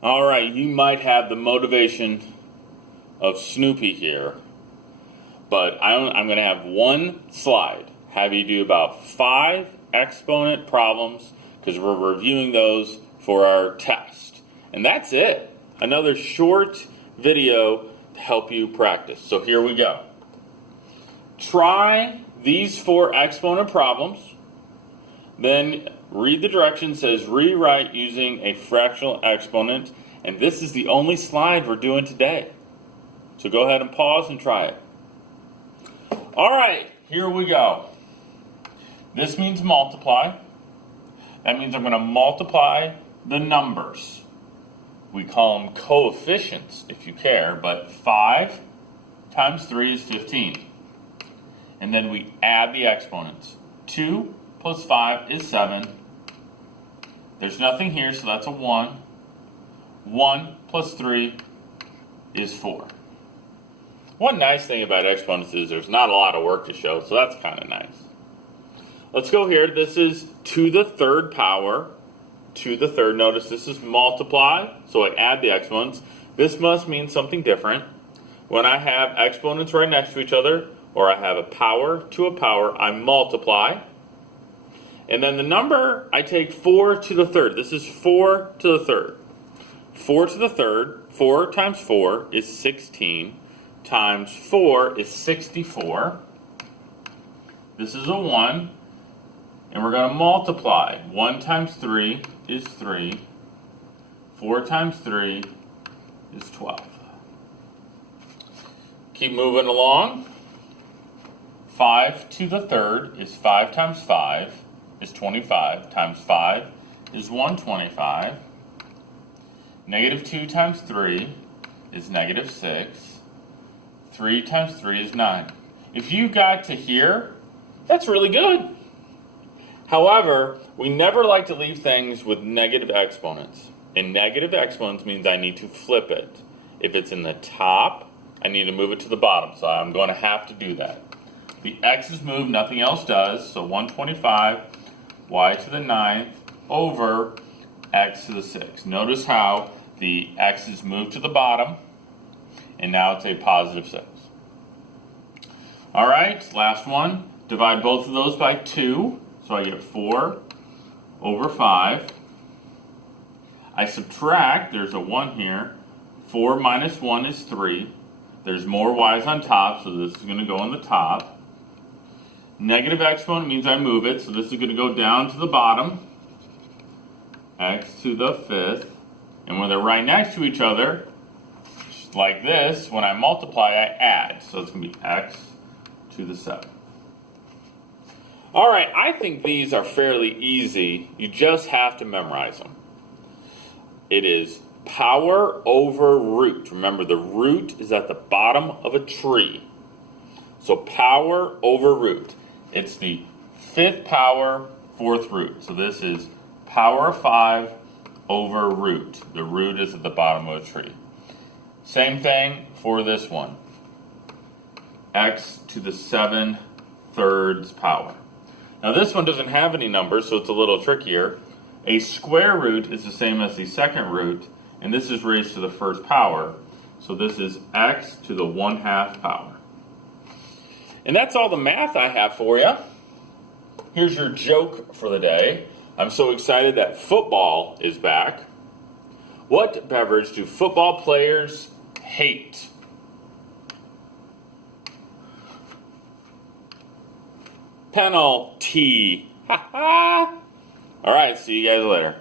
All right, you might have the motivation of Snoopy here, but I'm going to have one slide. Have you do about 5 exponent problems because we're reviewing those for our test. And that's it. Another short video to help you practice. So here we go. Try these 4 exponent problems. Then read the directions. It says rewrite using a fractional exponent. And this is the only slide we're doing today. So go ahead and pause and try it. All right, here we go. This means multiply. That means I'm going to multiply the numbers. We call them coefficients if you care, but 5 times 3 is 15. And then we add the exponents. 2 plus 5 is 7. There's nothing here, so that's a 1. 1 plus 3 is 4. One nice thing about exponents is there's not a lot of work to show, so that's kind of nice. Let's go here. This is to the third power. To the third. Notice this is multiply, so I add the exponents. This must mean something different. When I have exponents right next to each other, or I have a power to a power, I multiply. And then the number, I take 4 to the third. This is 4 to the third. 4 to the third, 4 times 4 is 16, times 4 is 64. This is a 1. And we're going to multiply. 1 times 3 is 3. 4 times 3 is 12. Keep moving along. 5 to the third is 5 times 5 is 25. Times 5 is 125. Negative 2 times 3 is negative 6. 3 times 3 is 9. If you got to here, that's really good. However, we never like to leave things with negative exponents. And negative exponents means I need to flip it. If it's in the top, I need to move it to the bottom. So I'm going to have to do that. The x is moved, nothing else does. So 125, y to the 9th over x to the 6th. Notice how the x is moved to the bottom. And now it's a positive 6. All right, last one. Divide both of those by 2. So I get 4 over 5. I subtract, there's a 1 here. 4 minus 1 is 3. There's more y's on top, so this is going to go on the top. Negative exponent means I move it, so this is going to go down to the bottom. X to the 5th. And when they're right next to each other, like this, when I multiply, I add. So it's going to be x to the 7th. All right, I think these are fairly easy. You just have to memorize them. It is power over root. Remember, the root is at the bottom of a tree. So power over root. It's the 5th power, 4th root. So this is power of 5 over root. The root is at the bottom of a tree. Same thing for this one. X to the 7/3 power. Now this one doesn't have any numbers, so it's a little trickier. A square root is the same as the second root, and this is raised to the 1st power. So this is x to the 1/2 power. And that's all the math I have for you. Here's your joke for the day. I'm so excited that football is back. What beverage do football players hate? Penalty. Ha ha. All right, see you guys later.